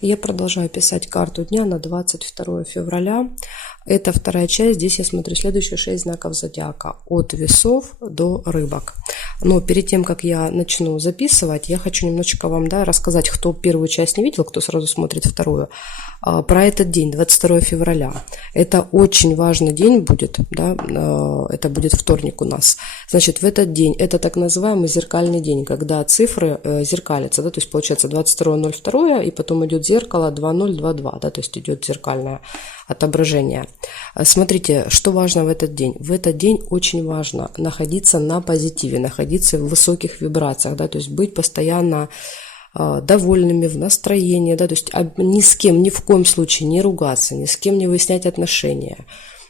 Я продолжаю писать карту дня на 22 февраля. Это вторая часть. Здесь я смотрю следующие 6 знаков зодиака. От весов до рыбок. Но перед тем, как я начну записывать, я хочу немножечко вам рассказать, кто первую часть не видел, кто сразу смотрит вторую, про этот день, 22 февраля. Это очень важный день будет, это будет вторник у нас. Значит, в этот день, это так называемый зеркальный день, когда цифры зеркалятся, то есть получается 22.02, и потом идет зеркало 2022, то есть идет зеркальное отображение. Смотрите, что важно в этот день. В этот день очень важно находиться на позитиве, находиться в высоких вибрациях, то есть быть постоянно довольными, в настроении, то есть ни с кем, ни в коем случае не ругаться, ни с кем не выяснять отношения,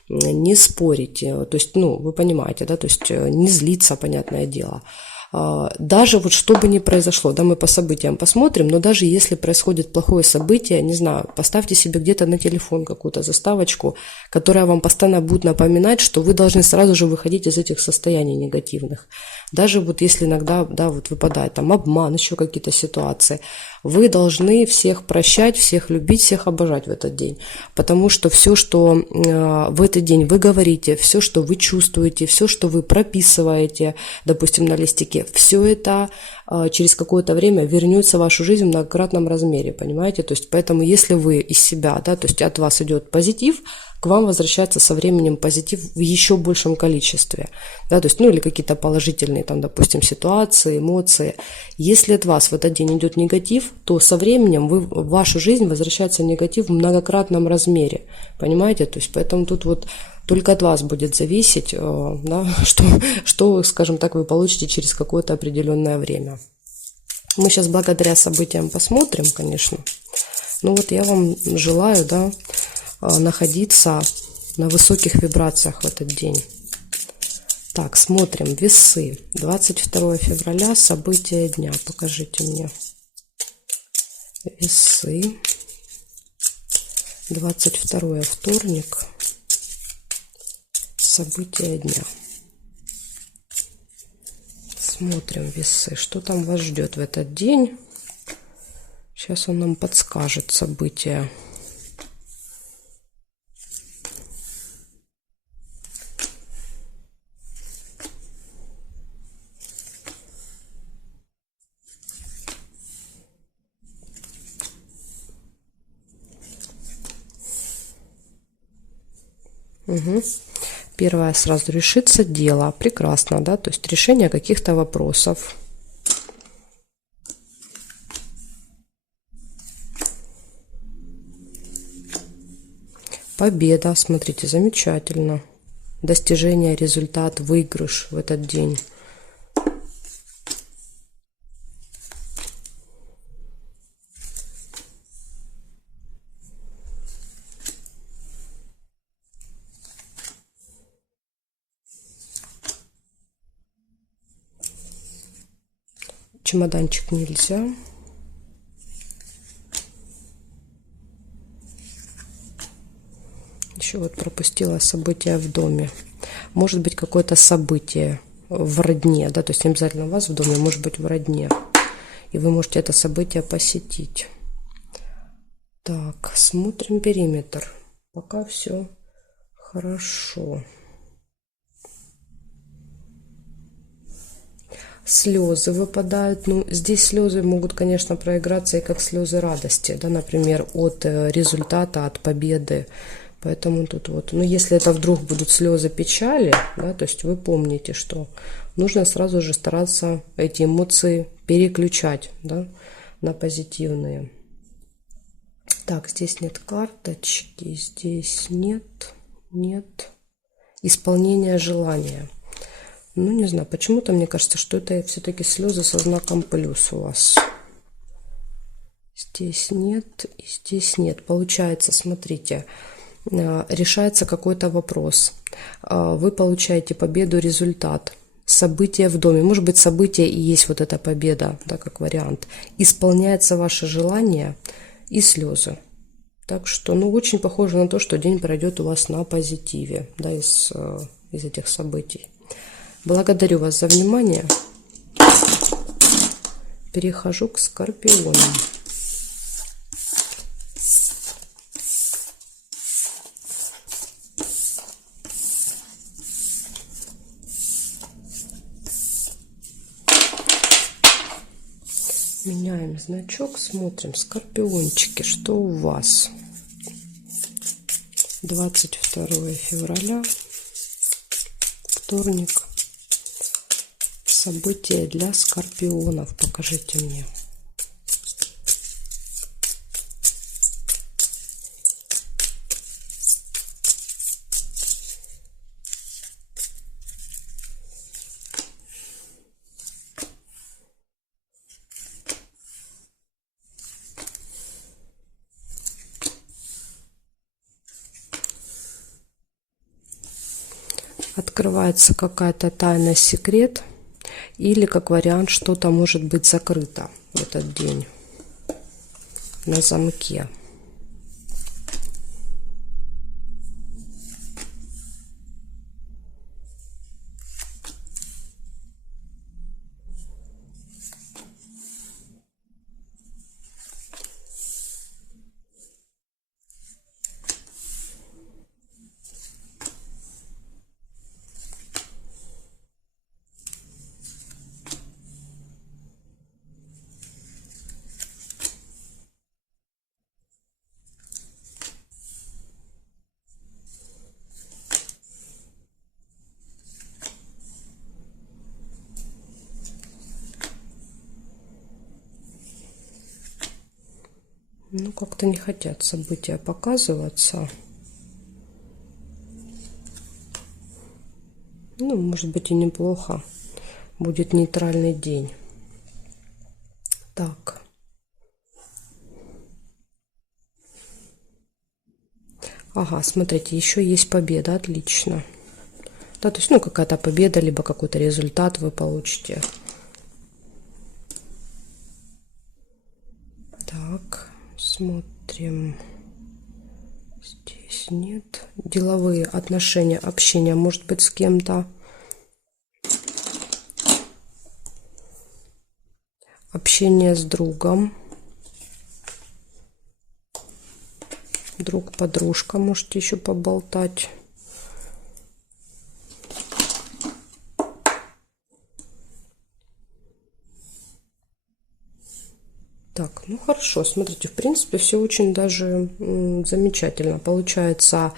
не спорить, то есть, вы понимаете, то есть не злиться, понятное дело. Даже вот что бы ни произошло, мы по событиям посмотрим, но даже если происходит плохое событие, не знаю, поставьте себе где-то на телефон какую-то заставочку, которая вам постоянно будет напоминать, что вы должны сразу же выходить из этих состояний негативных. Даже вот если иногда, выпадает обман, еще какие-то ситуации, вы должны всех прощать, всех любить, всех обожать в этот день. Потому что все, что в этот день вы говорите, все, что вы чувствуете, все, что вы прописываете, допустим, на листике, все это через какое-то время вернется в вашу жизнь в многократном размере, понимаете? То есть поэтому если вы из себя, то есть от вас идет позитив, к вам возвращается со временем позитив в еще большем количестве, то есть, или какие-то положительные, допустим, ситуации, эмоции. Если от вас в этот день идет негатив, то со временем в вашу жизнь возвращается негатив в многократном размере, понимаете? То есть, поэтому тут вот только от вас будет зависеть, что, скажем так, вы получите через какое-то определенное время. Мы сейчас благодаря событиям посмотрим, конечно. Я вам желаю, находиться на высоких вибрациях в этот день. Так, смотрим. Весы. 22 февраля. События дня. Покажите мне. Весы. 22 вторник. События дня. Смотрим весы. Что там вас ждет в этот день? Сейчас он нам подскажет события. Угу. Первое, сразу решится дело. Прекрасно, то есть решение каких-то вопросов. Победа, смотрите, замечательно. Достижение, результат, выигрыш в этот день. Чемоданчик нельзя. Еще вот пропустила события в доме. Может быть какое-то событие в родне, то есть не обязательно у вас в доме, может быть в родне. И вы можете это событие посетить. Так, смотрим периметр. Пока все хорошо. Слезы выпадают. Здесь слезы могут, конечно, проиграться и как слезы радости, например, от результата, от победы. Поэтому тут вот, если это вдруг будут слезы печали, то есть вы помните, что нужно сразу же стараться эти эмоции переключать, на позитивные. Так, здесь нет карточки, здесь нет. Исполнение желания. Не знаю, почему-то мне кажется, что это все-таки слезы со знаком плюс у вас. Здесь нет и здесь нет. Получается, смотрите, решается какой-то вопрос. Вы получаете победу, результат. Событие в доме. Может быть, событие и есть вот эта победа, как вариант. Исполняется ваше желание и слезы. Так что, очень похоже на то, что день пройдет у вас на позитиве, из этих событий. Благодарю вас за внимание. Перехожу к скорпионам. Меняем значок, смотрим. Скорпиончики, что у вас? 22 февраля, вторник. События для скорпионов. Покажите мне. Открывается какая-то тайна, секрет, или как вариант что-то может быть закрыто в этот день на замке. Ну, как-то не хотят события показываться. Ну, может быть, и неплохо. Будет нейтральный день. Так. Ага, смотрите, еще есть победа. Отлично. Да, то есть, ну, какая-то победа, либо какой-то результат вы получите. Так, смотрим. Здесь нет. Деловые отношения, общение, может быть, с кем-то. Общение с другом. Друг, подружка, можете еще поболтать. Так, ну хорошо, смотрите, в принципе, все очень даже замечательно. Получается,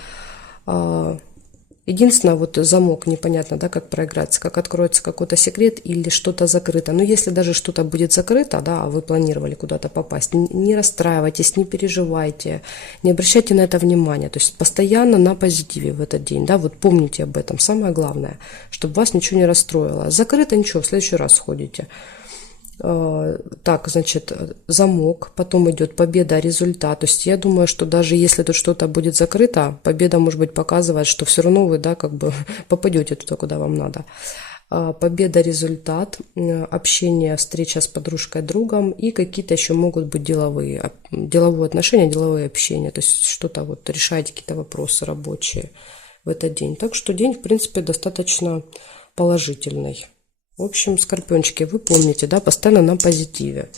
единственное, вот замок непонятно, да, как проиграется, как откроется какой-то секрет или что-то закрыто. Но если даже что-то будет закрыто, да, а вы планировали куда-то попасть, не расстраивайтесь, не переживайте, не обращайте на это внимания. То есть постоянно на позитиве в этот день, да, вот помните об этом. Самое главное, чтобы вас ничего не расстроило. Закрыто ничего, в следующий раз сходите. Так, значит, замок, потом идет победа, результат. То есть я думаю, что даже если тут что-то будет закрыто, победа, может быть, показывает, что все равно вы, да, как бы попадете туда, куда вам надо. Победа, результат, общение, встреча с подружкой, другом и какие-то еще могут быть деловые отношения, деловые общения. То есть что-то вот решаете, какие-то вопросы рабочие в этот день. Так что день, в принципе, достаточно положительный. В общем, скорпиончики, вы помните, да, постоянно на позитиве.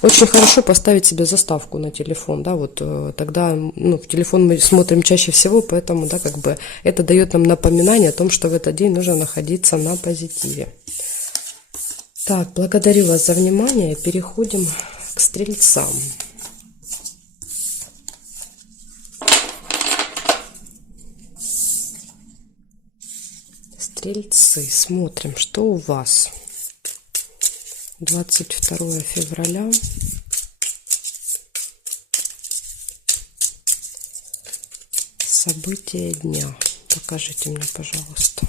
Очень хорошо поставить себе заставку на телефон, да, вот тогда, ну, в телефон мы смотрим чаще всего, поэтому, да, как бы это дает нам напоминание о том, что в этот день нужно находиться на позитиве. Так, благодарю вас за внимание, переходим к стрельцам. Стрельцы, смотрим, что у вас. 22 февраля. События дня. Покажите мне, пожалуйста.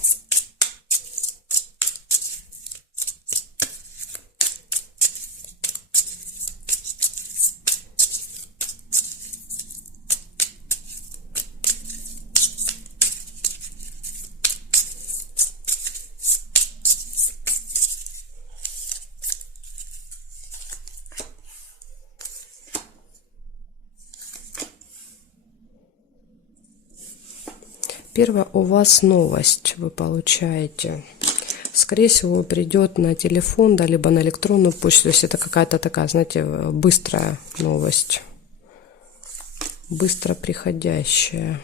Первая у вас новость вы получаете. Скорее всего, придет на телефон, да, либо на электронную почту, если это какая-то такая, знаете, быстрая новость. Быстро приходящая.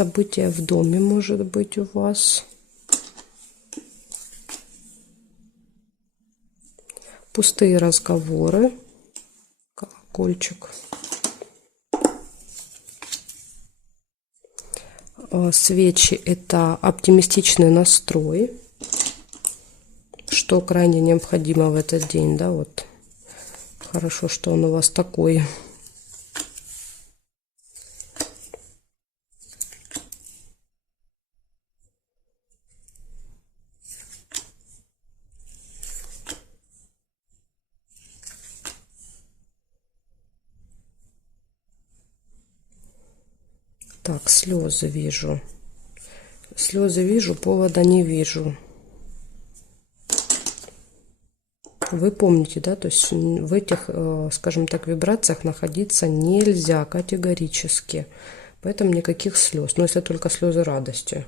Событие в доме может быть у вас. Пустые разговоры. Колокольчик. Свечи – это оптимистичный настрой, что крайне необходимо в этот день, да, вот. Хорошо, что он у вас такой. Так, слезы вижу. Слезы вижу, повода не вижу. Вы помните, да, то есть в этих, скажем так, вибрациях находиться нельзя категорически. Поэтому никаких слез. Но если только слезы радости.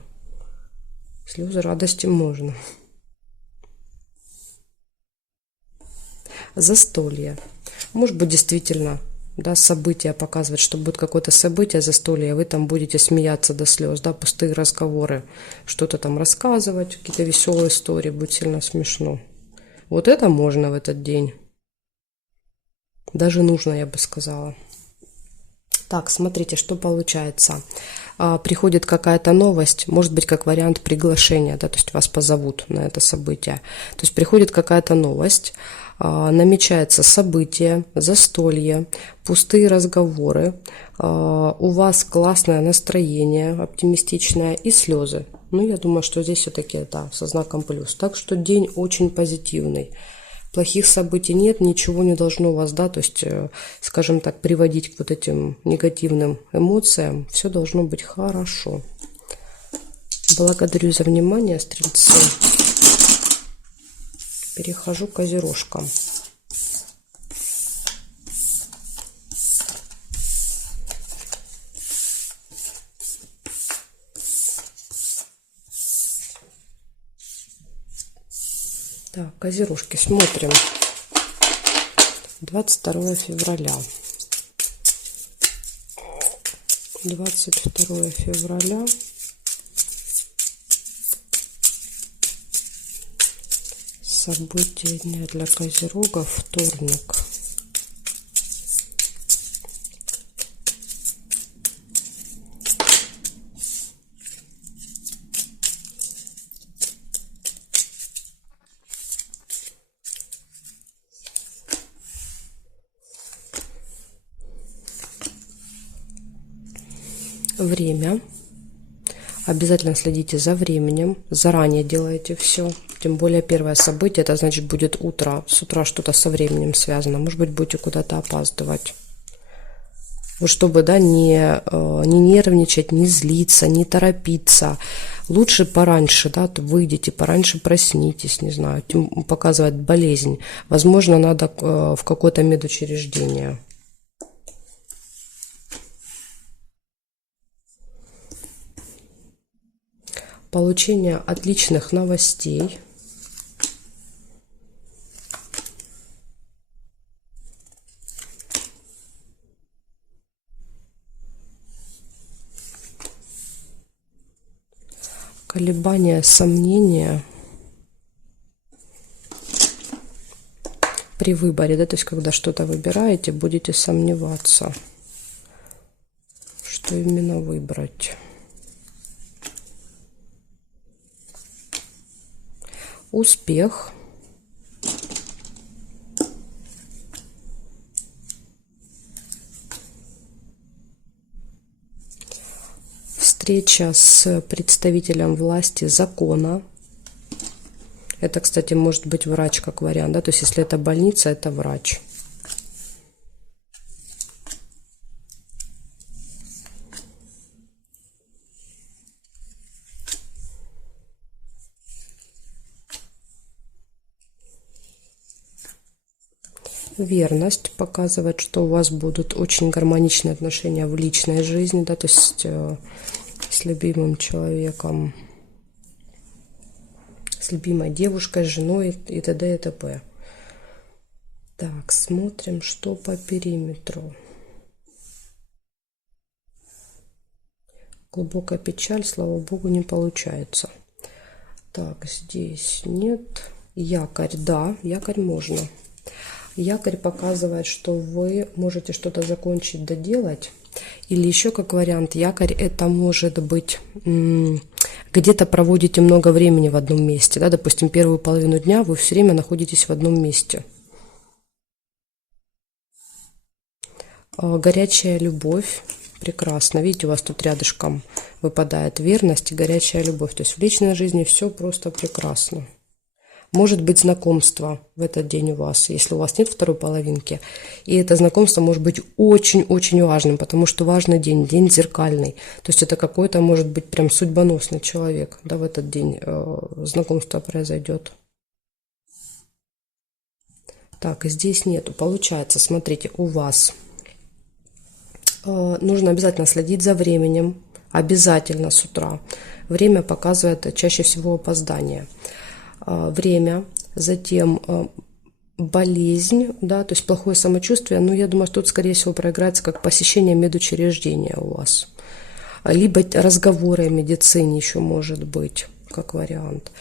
Слезы радости можно. Застолье. Может быть, действительно, да, события показывать, что будет какое-то событие, застолье, вы там будете смеяться до слез, да, пустые разговоры, что-то там рассказывать, какие-то веселые истории, будет сильно смешно. Вот это можно в этот день. Даже нужно, я бы сказала. Так, смотрите, что получается. Приходит какая-то новость, может быть, как вариант приглашения, да, то есть вас позовут на это событие. То есть приходит какая-то новость, намечается событие, застолье, пустые разговоры, у вас классное настроение, оптимистичное и слезы. Ну, я думаю, что здесь все-таки, да, со знаком плюс. Так что день очень позитивный. Плохих событий нет, ничего не должно вас, да, то есть, скажем так, приводить к вот этим негативным эмоциям. Все должно быть хорошо. Благодарю за внимание, стрельцы. Перехожу к козерожкам. Так, козерожки, смотрим. 22 февраля. 22 февраля. События дня для козерога, вторник. Время. Обязательно следите за временем, заранее делайте все. Тем более первое событие, это значит будет утро. С утра что-то со временем связано. Может быть, будете куда-то опаздывать. Вот чтобы, да, не нервничать, не злиться, не торопиться. Лучше пораньше, да, выйдите, пораньше проснитесь, не знаю, показывает болезнь. Возможно, надо в какое-то медучреждение. Получение отличных новостей. Колебания, сомнения при выборе, да, то есть когда что-то выбираете, будете сомневаться, что именно выбрать. Успех. Встреча с представителем власти, закона. Это, кстати, может быть врач как вариант, да, то есть если это больница, это врач. Верность показывает, что у вас будут очень гармоничные отношения в личной жизни, да, то есть с любимым человеком, с любимой девушкой, женой и т.д. и т.п. Так, смотрим, что по периметру. Глубокая печаль, слава богу, не получается. Так, здесь нет. Якорь, да, якорь можно. Якорь показывает, что вы можете что-то закончить, доделать. Или еще как вариант, якорь это может быть где-то проводите много времени в одном месте. Да? Допустим, первую половину дня вы все время находитесь в одном месте. Горячая любовь. Прекрасно. Видите, у вас тут рядышком выпадает верность и горячая любовь. То есть в личной жизни все просто прекрасно. Может быть знакомство в этот день у вас, если у вас нет второй половинки. И это знакомство может быть очень-очень важным, потому что важный день, день зеркальный. То есть это какой-то, может быть, прям судьбоносный человек. Да, в этот день знакомство произойдет. Так, здесь нету. Получается, смотрите, у вас нужно обязательно следить за временем. Обязательно с утра. Время показывает чаще всего опоздание. Время, затем болезнь, да, то есть плохое самочувствие, но я думаю, что тут, скорее всего, проиграется как посещение медучреждения у вас. Либо разговоры о медицине еще может быть, как вариант.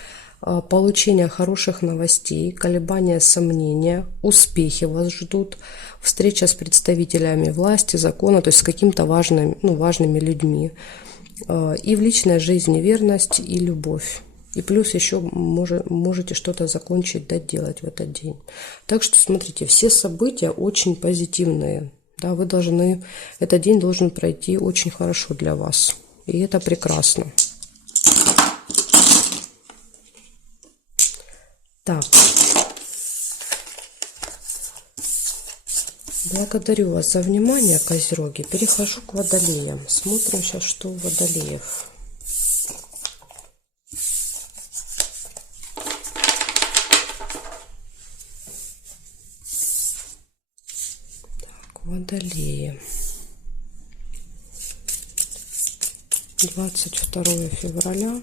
Получение хороших новостей, колебания, сомнения, успехи вас ждут, встреча с представителями власти, закона, то есть с какими-то важными людьми. И в личной жизни верность и любовь. И плюс еще можете что-то закончить, доделать в этот день. Так что, смотрите, все события очень позитивные. Да, этот день должен пройти очень хорошо для вас. И это прекрасно. Так. Благодарю вас за внимание, Козероги. Перехожу к Водолеям. Смотрим сейчас, что у Водолеев. Водолеи. 22 февраля.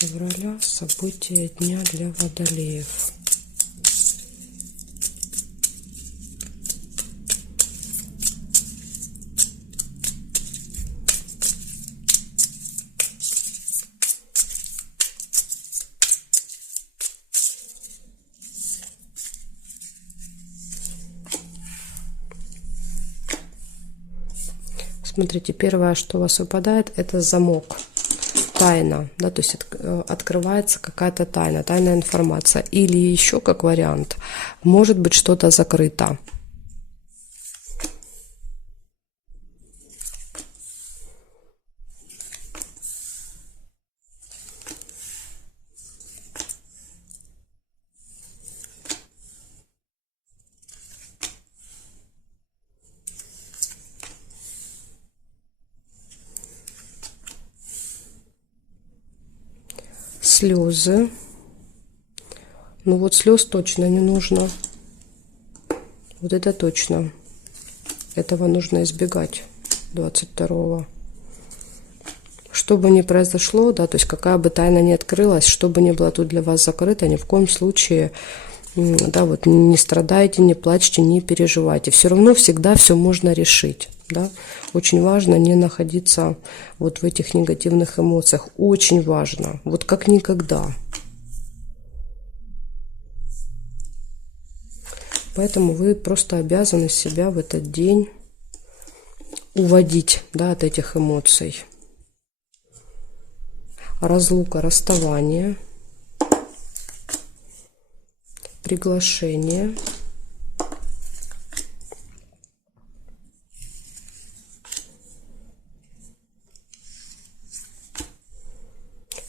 Февраля. События дня для Водолеев. Смотрите, первое, что у вас выпадает, это замок. Тайна, да, то есть открывается какая-то тайна, тайная информация. Или еще как вариант, может быть что-то закрыто. Слезы. Ну вот слез точно не нужно. Вот это точно. Этого нужно избегать 22-го. Что бы ни произошло, да, то есть какая бы тайна ни открылась, что бы ни было тут для вас закрыто, ни в коем случае, да, вот не страдайте, не плачьте, не переживайте. Все равно всегда все можно решить. Да? Очень важно не находиться вот в этих негативных эмоциях. Очень важно. Вот как никогда. Поэтому вы просто обязаны себя в этот день уводить, да, от этих эмоций. Разлука, расставание. Приглашение.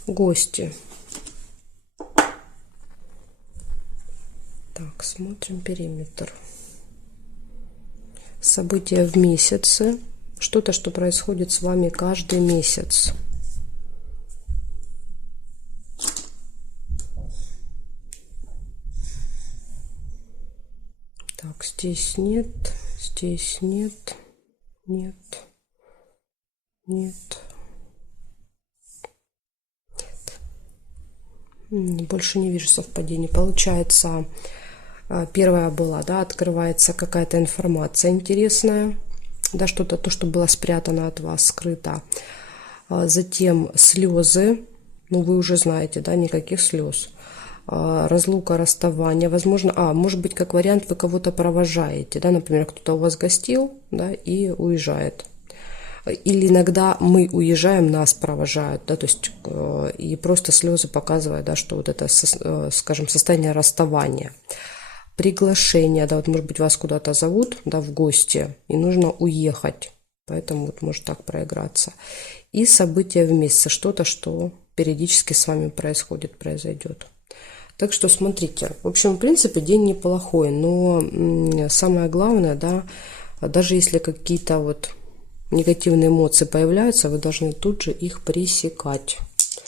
Гости. Так, смотрим периметр. События в месяце. Что-то, что происходит с вами каждый месяц. Так, здесь нет, здесь нет, нет, нет. Больше не вижу совпадений. Получается, Первая была, да, открывается какая-то информация интересная, да, что-то, то, что было спрятано от вас, скрыто. Затем слезы, ну вы уже знаете, да, никаких слез. Разлука, расставание, возможно, может быть, как вариант, вы кого-то провожаете, да, например, кто-то у вас гостил, да, и уезжает. Или иногда мы уезжаем, нас провожают, да, то есть и просто слезы показывают, да, что вот это, скажем, состояние расставания. Приглашение, да, вот может быть вас куда-то зовут, да, в гости, и нужно уехать, поэтому вот может так проиграться. И события в месяце, что-то, что периодически с вами происходит, произойдет. Так что смотрите, в общем, в принципе, день неплохой, но самое главное, да, даже если какие-то вот негативные эмоции появляются, вы должны тут же их пресекать.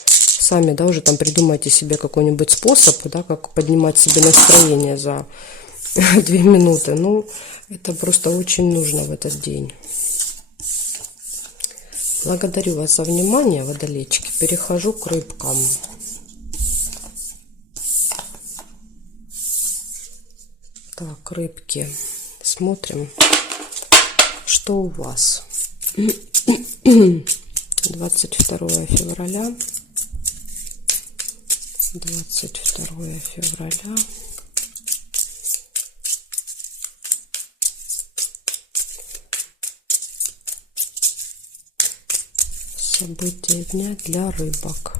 Сами, да, уже там придумайте себе какой-нибудь способ, да, как поднимать себе настроение за 2 минуты. Ну, это просто очень нужно в этот день. Благодарю вас за внимание, водолейчики. Перехожу к рыбкам. Так, рыбки, смотрим, что у вас. 22 февраля. 22 февраля. События дня для рыбок.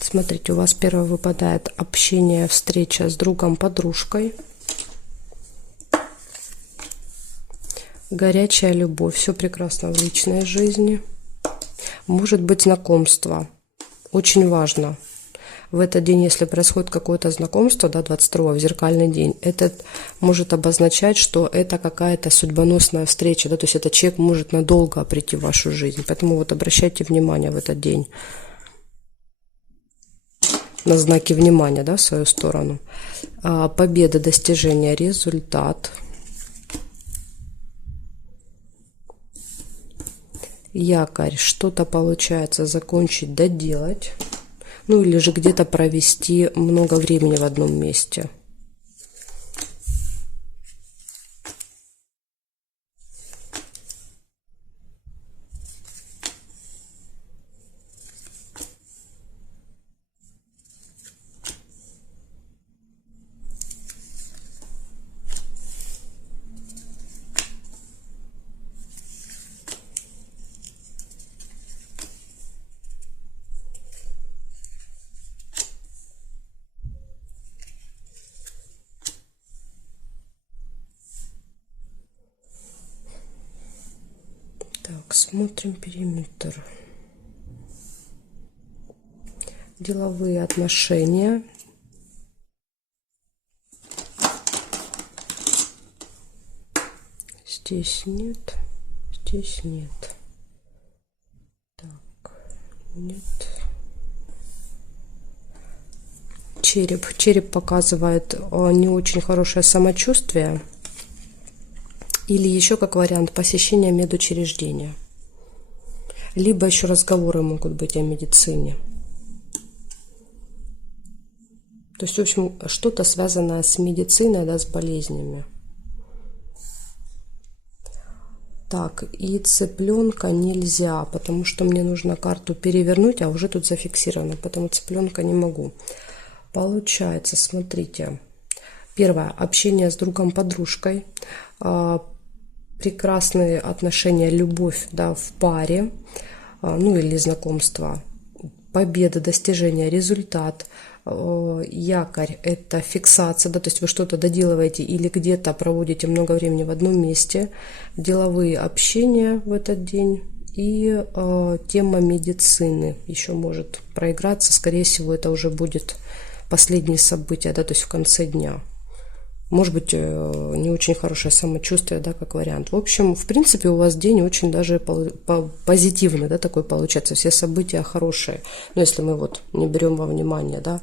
Смотрите, у вас первое выпадает общение, встреча с другом, подружкой. Горячая любовь, все прекрасно в личной жизни. Может быть знакомство. Очень важно. В этот день, если происходит какое-то знакомство, да, 22 в зеркальный день, это может обозначать, что это какая-то судьбоносная встреча, да, то есть этот человек может надолго прийти в вашу жизнь. Поэтому вот обращайте внимание в этот день на знаки внимания, да, в свою сторону. Победа, достижение, результат. Якорь, что-то получается закончить, доделать. Ну или же где-то провести много времени в одном месте. Так, смотрим периметр. Деловые отношения. Здесь нет, здесь нет. Так, нет. Череп. Череп показывает не очень хорошее самочувствие. Или еще как вариант посещения медучреждения. Либо еще разговоры могут быть о медицине. То есть, в общем, что-то связанное с медициной, да, с болезнями. Так, и цыпленка нельзя, потому что мне нужно карту перевернуть, а уже тут зафиксировано, поэтому цыпленка не могу. Получается, смотрите. Первое, общение с другом, подружкой. Прекрасные отношения, любовь, да, в паре, ну или знакомство. Победа, достижение, результат. Якорь – это фиксация, да, то есть вы что-то доделываете или где-то проводите много времени в одном месте. Деловые общения в этот день. И тема медицины еще может проиграться. Скорее всего, это уже будет последние события, да, то есть в конце дня. Может быть, не очень хорошее самочувствие, да, как вариант. В общем, в принципе, у вас день очень даже позитивный, да, такой получается. Все события хорошие. Но если мы вот не берем во внимание, да,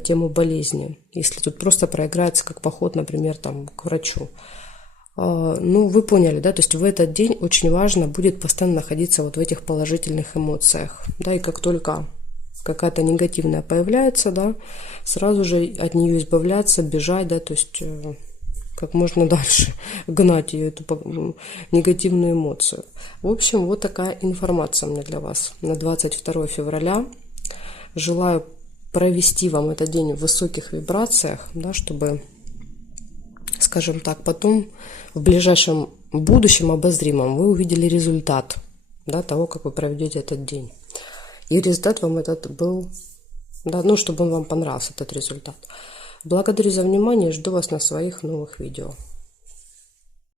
тему болезни. Если тут просто проиграется, как поход, например, там, к врачу. Ну, вы поняли, да, то есть в этот день очень важно будет постоянно находиться вот в этих положительных эмоциях. Да, и как только какая-то негативная появляется, да, сразу же от нее избавляться, бежать, да, то есть как можно дальше гнать ее, эту негативную эмоцию. В общем, вот такая информация у меня для вас на 22 февраля. Желаю провести вам этот день в высоких вибрациях, да, чтобы, скажем так, потом в ближайшем будущем обозримом вы увидели результат, да, того, как вы проведете этот день. И результат вам этот был, да, ну, чтобы он вам понравился, этот результат. Благодарю за внимание, жду вас на своих новых видео.